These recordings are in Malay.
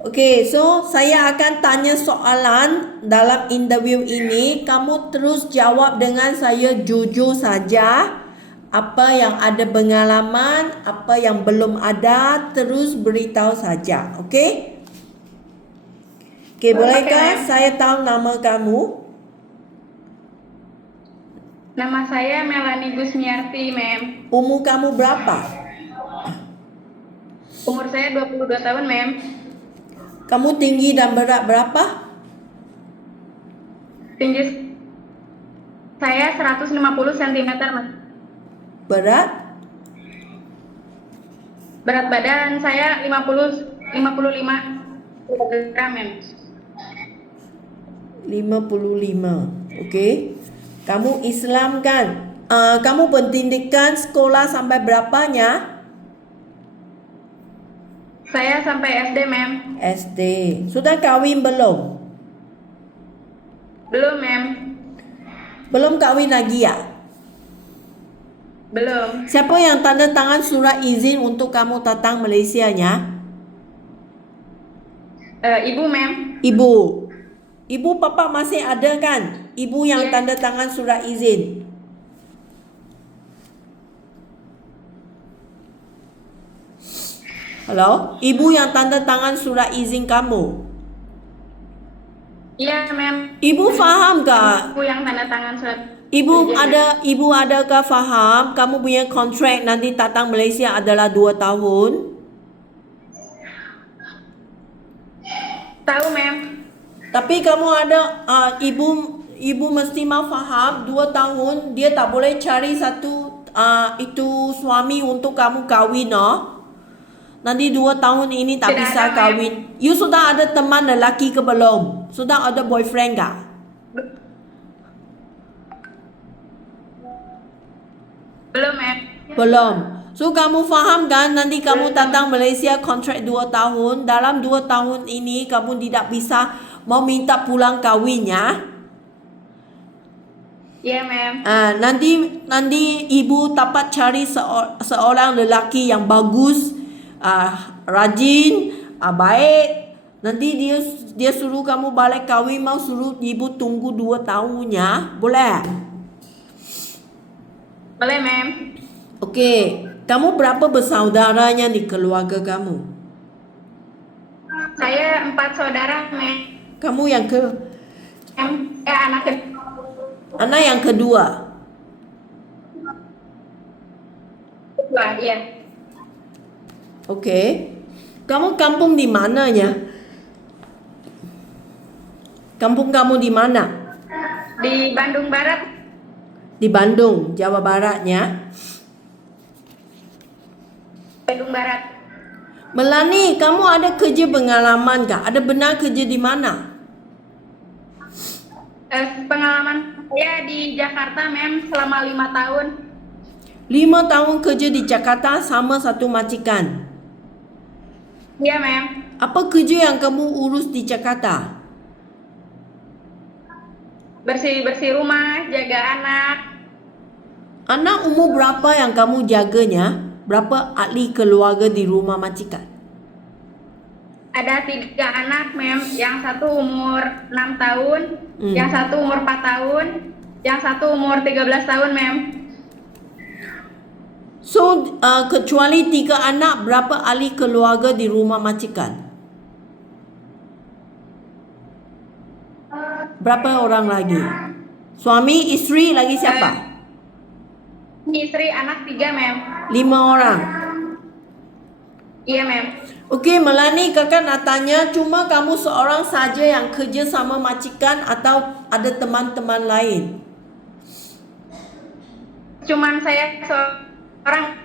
Okey, so saya akan tanya soalan dalam interview ini. Kamu terus jawab dengan saya jujur saja. Apa yang ada pengalaman, apa yang belum ada, terus beritahu saja. Okey? Okey, Oke, bolehkah ma'am. saya tahu nama kamu? Nama saya Melanie Gusmiarti, ma'am. Umur kamu berapa? Umur saya 22 tahun, ma'am. Kamu tinggi dan berat berapa? Tinggi saya 150 cm, ma'am. Berat? Berat badan saya 55 kilogram, ma'am. 55. Okey. Kamu Islam kan? Kamu pendidikan sekolah sampai berapanya? Saya sampai SD, ma'am. SD. Sudah kahwin belum? Belum, ma'am. Belum kahwin lagi ya? Belum. Siapa yang tanda tangan surat izin untuk kamu datang Malaysia-nya? Ibu, ma'am. Ibu. Ibu papa masih ada kan? Ibu yang Yes. tanda tangan surat izin. Halo? Ibu yang tanda tangan surat izin kamu. Iya, ma'am. Ibu faham kah? Ibu yang tanda tangan surat Ibu izin, ma'am. ibu adakah faham kamu punya kontrak nanti datang Malaysia adalah 2 tahun? Tahu, ma'am. Tapi kamu ada ibu mesti mau faham 2 tahun dia tak boleh cari satu itu suami untuk kamu kahwin, no? Nanti 2 tahun ini tak Tidak bisa ada, ma'am. kahwin. You sudah ada teman lelaki ke belum? Sudah ada boyfriend kah? Belum, ma'am. Belum. So kamu faham kan nanti kamu datang Malaysia kontrak 2 tahun. Dalam 2 tahun ini kamu tidak bisa mau minta pulang kahwin ya. Iya, ma'am. Nanti ibu dapat cari seorang lelaki yang bagus, rajin, baik. Nanti dia suruh kamu balik kahwin, mau suruh ibu tunggu 2 tahun ya. Boleh? Boleh, ma'am. Okey. Kamu berapa bersaudaranya di keluarga kamu? Saya 4 saudara, ma'am. Kamu yang anak yang kedua. kedua, iya. Okey. Kamu kampung di mananya? Kampung kamu di mana? Di Bandung Barat. Di Bandung, Jawa Baratnya. Bandung Barat. Melani, kamu ada kerja pengalaman kah? Ada benar kerja di mana? Pengalaman saya di Jakarta, ma'am, selama 5 tahun. 5 tahun kerja di Jakarta sama satu majikan. Iya, ma'am. Apa kerja yang kamu urus di Jakarta? Bersih-bersih rumah, jaga anak. Anak umur berapa yang kamu jaganya? Berapa ahli keluarga di rumah majikan? Ada 3 anak, ma'am. Yang satu umur 6 tahun, yang satu umur 4 tahun, yang satu umur 13 tahun, ma'am. So, kecuali 3 anak, berapa ahli keluarga di rumah majikan? Berapa orang lagi? Suami, isteri, lagi siapa? Istri, anak 3, ma'am. 5 orang. Iya, ma'am. Okey, Melani, kakak nak tanya, cuma kamu seorang saja yang kerja sama majikan atau ada teman-teman lain? Cuman saya seorang.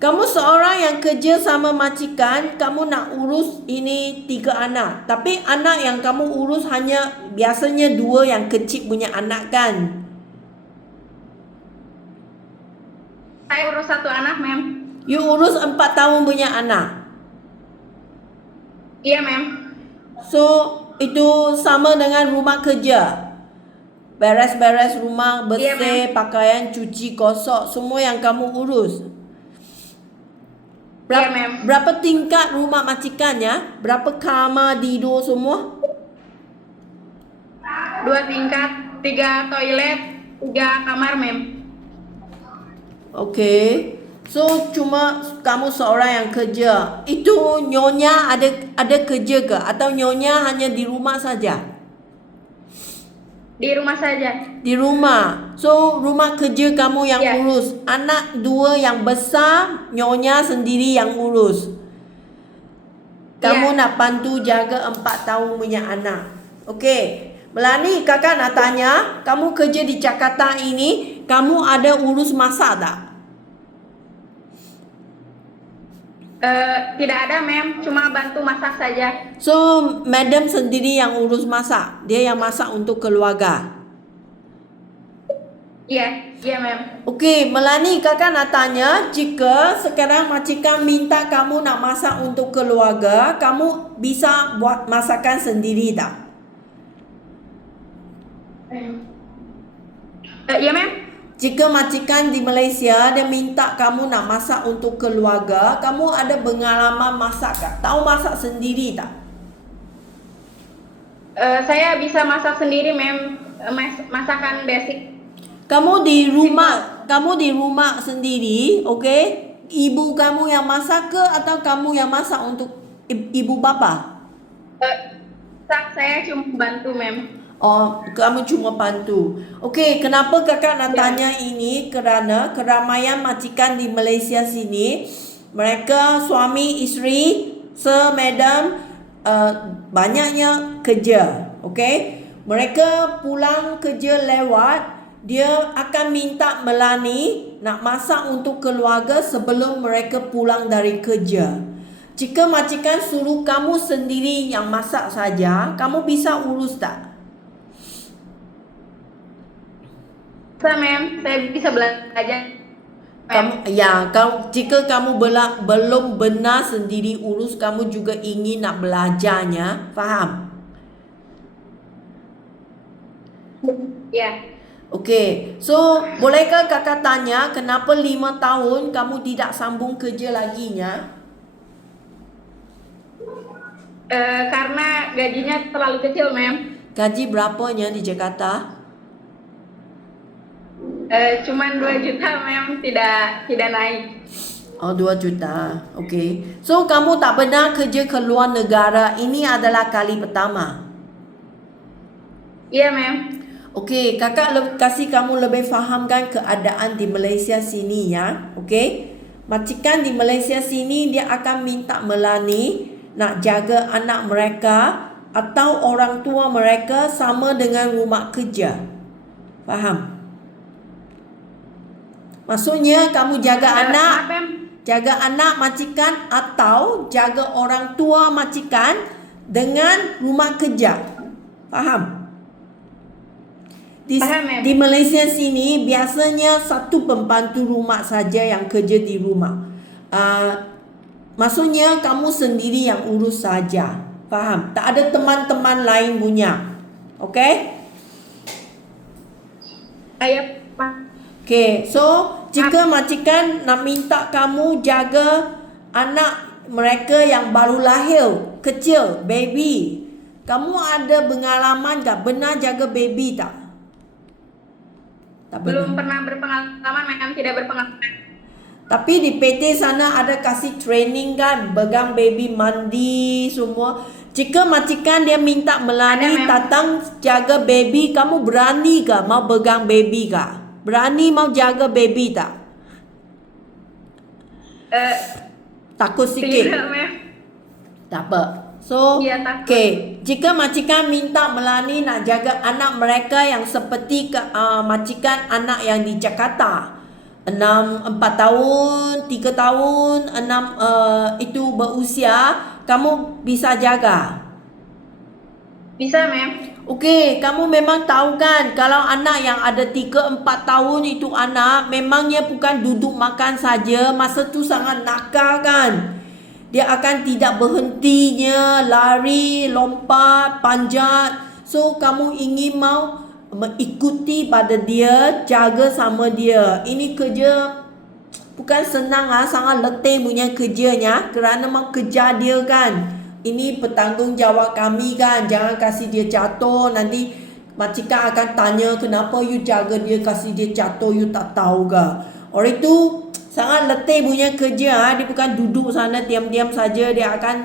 Kamu seorang yang kerja sama majikan, kamu nak urus ini 3 anak. Tapi anak yang kamu urus hanya biasanya 2 yang kecil punya anak kan? Saya urus 1 anak, ma'am. You urus 4 tahun punya anak. Iya, ma'am. So, itu sama dengan rumah kerja. Beres-beres rumah, Iya, bersih, ma'am. pakaian, cuci, gosok, semua yang kamu urus. Iya, ma'am. Berapa tingkat rumah majikannya? Berapa kamar tidur semua? 2 tingkat, 3 toilet, 3 kamar, ma'am. Okey. So cuma kamu seorang yang kerja. Itu nyonya ada kerja ke atau nyonya hanya di rumah saja? Di rumah saja. Di rumah. So rumah kerja kamu yang Ya. urus. Anak 2 yang besar, nyonya sendiri yang urus. Kamu nak bantu jaga 4 tahun punya anak. Okey. Melani, kakak nak tanya, kamu kerja di Jakarta ini, kamu ada urus masak tak? Tidak ada, ma'am. Cuma bantu masak saja. So, madam sendiri yang urus masak. Dia yang masak untuk keluarga. Iya, iya, ma'am. Okey, Melani, kakak nak tanya, jika sekarang majikan minta kamu nak masak untuk keluarga, kamu bisa buat masakan sendiri tak? Iya, ma'am. Jika majikan di Malaysia dia minta kamu nak masak untuk keluarga, kamu ada pengalaman masak tak? Tahu masak sendiri tak? Saya bisa masak sendiri, ma'am. Masakan basic. Kamu di rumah sendiri, okey? Ibu kamu yang masak ke atau kamu yang masak untuk ibu bapa? Saya cuma bantu, ma'am. Oh, kamu cuma bantu. Okey, kenapa kakak nak Ya. tanya ini? Kerana keramaian majikan di Malaysia sini, mereka suami isteri, madam, banyaknya kerja. Okey, mereka pulang kerja lewat, dia akan minta Melani nak masak untuk keluarga sebelum mereka pulang dari kerja. Jika majikan suruh kamu sendiri yang masak saja, kamu bisa urus tak? Bisa, ma'am. Saya bisa belajar. Jika kamu belum benar sendiri urus, kamu juga ingin nak belajarnya, faham? Ya. Okey, so bolehkah kakak tanya kenapa 5 tahun kamu tidak sambung kerja laginya? Karena gajinya terlalu kecil, ma'am. Gaji berapanya di Jakarta? Cuman 2 juta, ma'am. Tidak naik. Oh, 2 juta. Okey. So kamu tak pernah kerja ke luar negara. Ini adalah kali pertama. Iya, ma'am. Okey, kakak kasih kamu lebih fahamkan keadaan di Malaysia sini ya. Okey. Majikan di Malaysia sini dia akan minta Melani nak jaga anak mereka atau orang tua mereka sama dengan rumah kerja. Faham? Maksudnya kamu jaga anak majikan atau jaga orang tua majikan dengan rumah kerja. Faham? Faham, ma'am. Di Malaysia sini biasanya satu pembantu rumah saja yang kerja di rumah. Maksudnya kamu sendiri yang urus saja. Faham? Tak ada teman-teman lain punya. Okey? Saya Okay, so jika majikan nak minta kamu jaga anak mereka yang baru lahir, kecil, baby, kamu ada pengalaman tak? Benar jaga baby tak? Tak belum pernah. pernah berpengalaman, ma'am. Tidak berpengalaman. Tapi di PT sana ada kasih training kan, pegang baby mandi semua. Jika majikan dia minta Melani Ada, ma'am. datang jaga baby, kamu berani ke mau pegang baby ke? Berani mau jaga baby tak? Takut sikit. Tidak, ma'am. Tak apa. So, Iya, takut. okay. Jika majikan minta Melani nak jaga anak mereka yang seperti majikan anak yang di Jakarta, 4 tahun, 3 tahun, 6 itu berusia, kamu bisa jaga. Bisa, ma'am. Okey, kamu memang tahu kan kalau anak yang ada 3-4 tahun itu anak memangnya bukan duduk makan saja, masa tu sangat nakal kan. Dia akan tidak berhentinya lari, lompat, panjat. So kamu ingin mau mengikuti pada dia, jaga sama dia. Ini kerja bukan senang sangat letih punya kerjanya kerana mau kejar dia kan. Ini bertanggungjawab kami kan. Jangan kasih dia jatuh. Nanti majikan akan tanya kenapa you jaga dia kasih dia jatuh you tak tahu ke. Orang itu sangat letih punya kerja. Dia bukan duduk sana diam-diam saja. Dia akan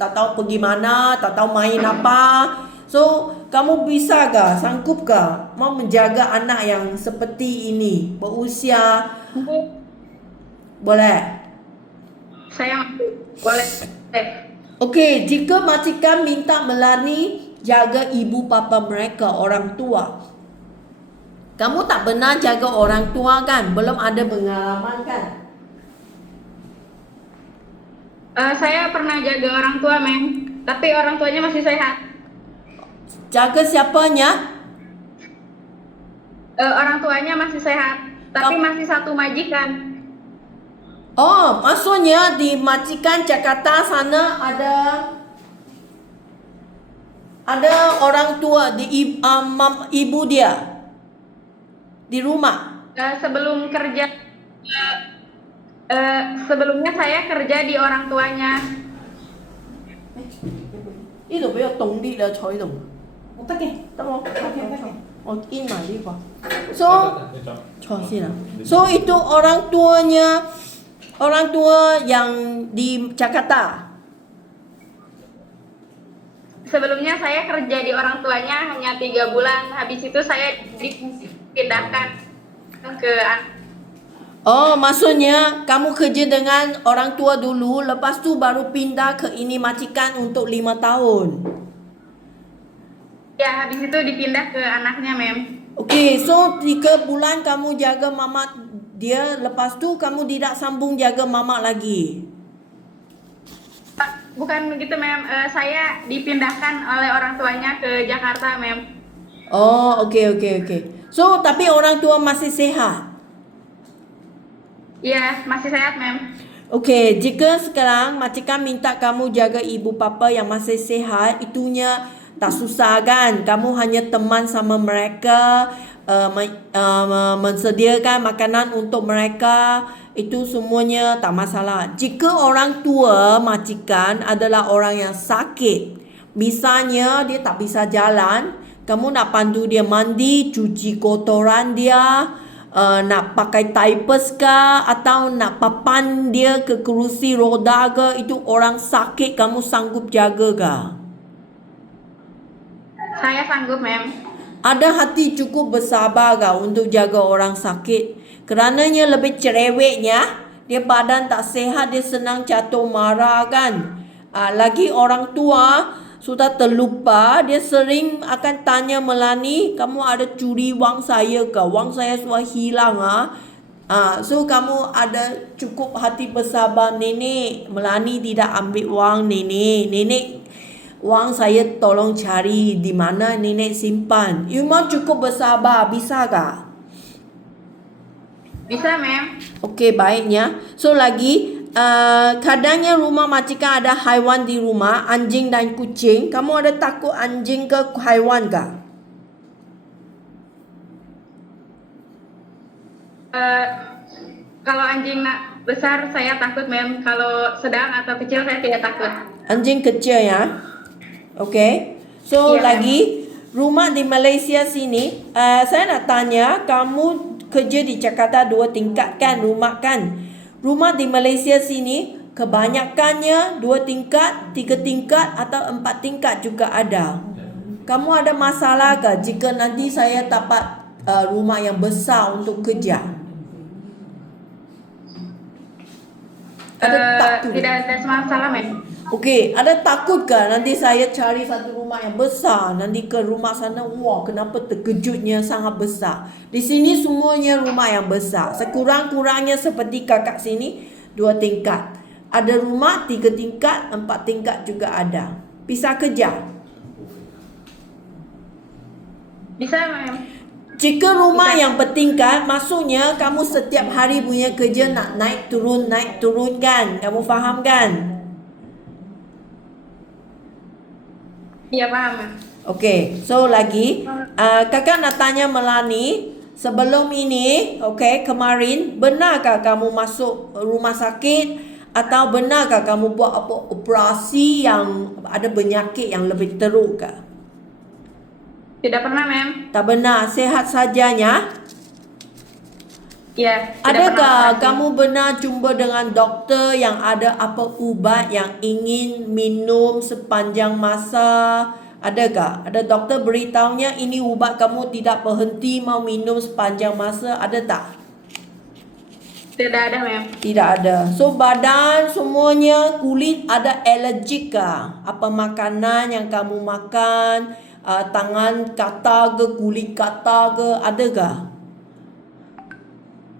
tak tahu pergi mana, tak tahu main apa. So, kamu bisa ke, sanggup ke mau menjaga anak yang seperti ini, berusia? Boleh? Saya boleh. Okey, jika majikan minta Melani jaga ibu bapa mereka, orang tua. Kamu tak pernah jaga orang tua kan? Belum ada pengalaman kan? Saya pernah jaga orang tua, Mem. Tapi orang tuanya masih sehat. Jaga siapanya? Orang tuanya masih sehat. Tapi masih satu majikan. Oh, maksudnya di majikan Jakarta sana ada orang tua di ibu dia di rumah. Sebelum kerja, sebelumnya saya kerja di orang tuanya. 呢度比較凍啲啦，坐呢度。我得嘅，得冇？得嘅。我in埋呢個。So 坐先啦。So itu orang tua yang di Jakarta. Sebelumnya saya kerja di orang tuanya hanya 3 bulan. Habis itu saya dipindahkan ke. Oh, maksudnya kamu kerja dengan orang tua dulu, lepas tu baru pindah ke ini majikan untuk 5 tahun. Ya, habis itu dipindah ke anaknya, Mem. Okay, so 3 bulan kamu jaga mama dia, lepas tu kamu tidak sambung jaga mama lagi. Bukan begitu, Mem. Saya dipindahkan oleh orang tuanya ke Jakarta, Mem. Oh, okay. So, tapi orang tua masih sehat? Iya, masih sehat, Mem. Okey, jika sekarang majikan minta kamu jaga ibu bapa yang masih sehat, itunya tak susah kan? Kamu hanya teman sama mereka, mensediakan makanan untuk mereka, itu semuanya tak masalah. Jika orang tua majikan adalah orang yang sakit, misalnya dia tak bisa jalan, kamu nak pandu dia mandi, cuci kotoran dia, nak pakai diapers ke atau nak papan dia ke kerusi roda ke, itu orang sakit kamu sanggup jaga ke? Saya sanggup, Mem. Ada hati cukup bersabar ke untuk jaga orang sakit? Kerananya lebih cerewetnya, dia badan tak sehat, dia senang jatuh marah kan. Lagi orang tua sudah terlupa, dia sering akan tanya Melani, kamu ada curi wang saya ke? Wang saya sudah hilang so kamu ada cukup hati bersabar. Nenek, Melani tidak ambil wang nenek. Wang saya tolong cari di mana nenek simpan. You mau cukup bersabar, bisa ke? Bisa, Mem. Okey, baiknya. So lagi kadangnya rumah majikan ada haiwan di rumah, anjing dan kucing. Kamu ada takut anjing ke haiwan ke? Kalau anjing besar saya takut, Mem. Kalau sedang atau kecil saya tidak takut. Anjing kecil ya. Okey. So Ya. lagi rumah di Malaysia sini, saya nak tanya, kamu kerja di Jakarta 2 tingkat kan rumah kan? Rumah di Malaysia sini kebanyakannya 2 tingkat, 3 tingkat atau 4 tingkat juga ada. Kamu ada masalah ke jika nanti saya dapat rumah yang besar untuk kerja? Ada takut? Tidak ada masalah, Mem. Okey, ada takut ke nanti saya cari satu rumah yang besar, nanti ke rumah sana, wah kenapa terkejutnya sangat besar. Di sini semuanya rumah yang besar. Sekurang-kurangnya seperti kakak sini 2 tingkat. Ada rumah 3 tingkat, 4 tingkat juga ada. Bisa kerja? Bisa, Mem. Jika rumah yang bertingkat, maksudnya kamu setiap hari punya kerja nak naik turun kan? Kamu faham kan? Iya, paham, Mem. Okey, so lagi kakak nak tanya Melani, sebelum ini, kemarin, benarkah kamu masuk rumah sakit atau benarkah kamu buat apa operasi yang ada penyakit yang lebih teruk ke? Tidak pernah, ma'am. Tak benar, sehat sajanya. Ya, tidak pernah Adakah operasi. kamu benar jumpa dengan doktor yang ada apa ubat yang ingin minum sepanjang masa? Adakah? Ada doktor beritahunya ini ubat kamu tidak berhenti mau minum sepanjang masa? Ada tak? Tidak ada, ma'am. Tidak ada. So badan semuanya kulit ada alergik kah? Apa makanan yang kamu makan? Tangan kata ke, kulit kata ke, adakah?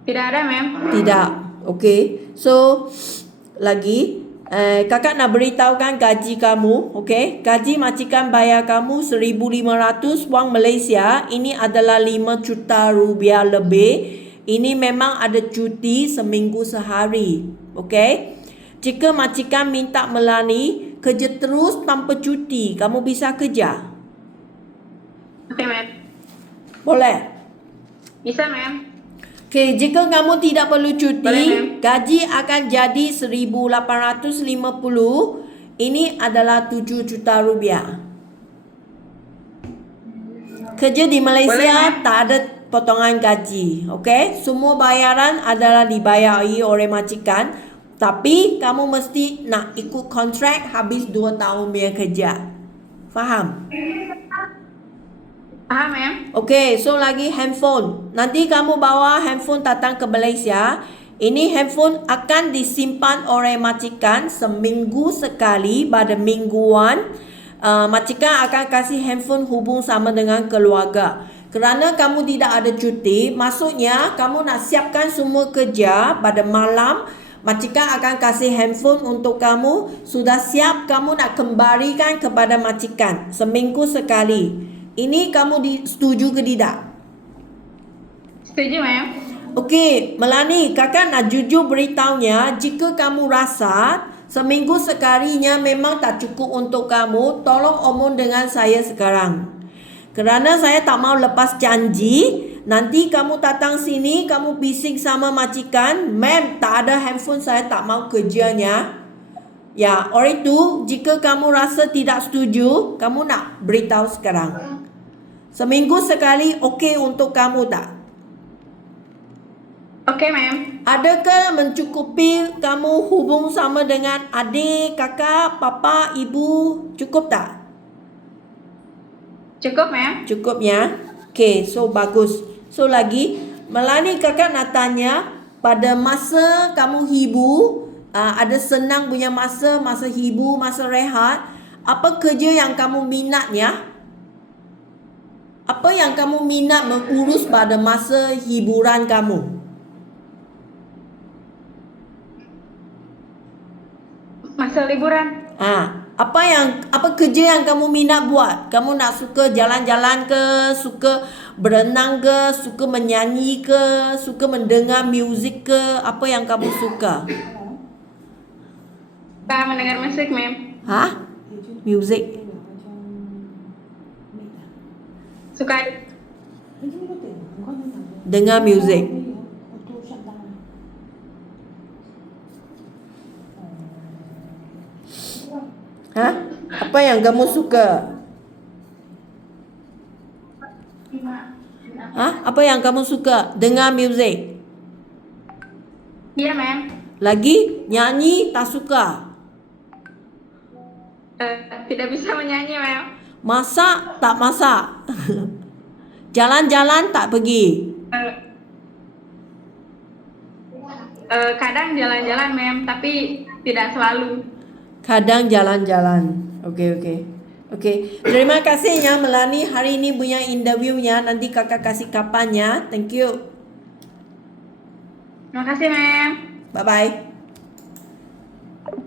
Tidak ada, ma'am. Tidak. Okey. So lagi kakak nak beritahukan gaji kamu, okey? Gaji majikan bayar kamu 1,500 wang Malaysia. Ini adalah 5 juta rupiah lebih. Ini memang ada cuti seminggu sehari. Okey? Jika majikan minta Melani kerja terus tanpa cuti, kamu bisa kerja? Oke, ma'am. Boleh? Bisa, ma'am. Okey, jika kamu tidak perlu cuti, Boleh, ma'am. gaji akan jadi 1,850. Ini adalah 7 juta rupiah. Kerja di Malaysia Boleh, ma'am. tak ada potongan gaji. Okey, semua bayaran adalah dibayari oleh majikan. Tapi kamu mesti nak ikut kontrak habis 2 tahun punya kerja. Faham? Paham, ma'am. Okey, so lagi handphone. Nanti kamu bawa handphone datang ke Malaysia. Ini handphone akan disimpan oleh majikan seminggu sekali pada mingguan. Majikan akan kasih handphone hubung sama dengan keluarga. Kerana kamu tidak ada cuti, maksudnya kamu nak siapkan semua kerja pada malam. Majikan akan kasih handphone untuk kamu. Sudah siap, kamu nak kembalikan kepada majikan seminggu sekali. Ini kamu setuju ke tidak? Setuju, ma'am. Okey, Melani, kakak nak jujur beritahunya, jika kamu rasa seminggu sekalinya memang tak cukup untuk kamu, tolong omong dengan saya sekarang. Kerana saya tak mau lepas janji, nanti kamu datang sini, kamu bising sama majikan, ma'am, tak ada handphone, saya tak mau kerjanya. Ya, oleh itu, jika kamu rasa tidak setuju, kamu nak beritahu sekarang. Seminggu sekali okey untuk kamu tak? Oke, ma'am. Adakah mencukupi kamu hubung sama dengan adik, kakak, papa, ibu? Cukup tak? Cukup, ma'am. Cukup ya. Okay, so bagus. So lagi, Melani kakak nak tanya, pada masa kamu hibu, ada senang punya masa hibu, masa rehat, apa kerja yang kamu minatnya? Apa yang kamu minat mengurus pada masa hiburan kamu? Masa liburan. Apa kerja yang kamu minat buat? Kamu nak suka jalan-jalan ke, suka berenang ke, suka menyanyi ke, suka mendengar muzik ke? Apa yang kamu suka? Suka mendengar musik, ma'am. Muzik. Suka Dengar muzik. Apa yang kamu suka? Apa yang kamu suka? Dengar muzik. Iya, ma'am. Lagi nyanyi tak suka. Tidak bisa menyanyi, ma'am. Masak tak masak. Jalan-jalan tak pergi. Kadang jalan-jalan, ma'am, tapi tidak selalu. Kadang jalan-jalan. Okey. Terima kasih ya Melani. Hari ini punya interviewnya. Nanti kakak kasih kapannya. Thank you. Terima kasih, ma'am. Bye-bye.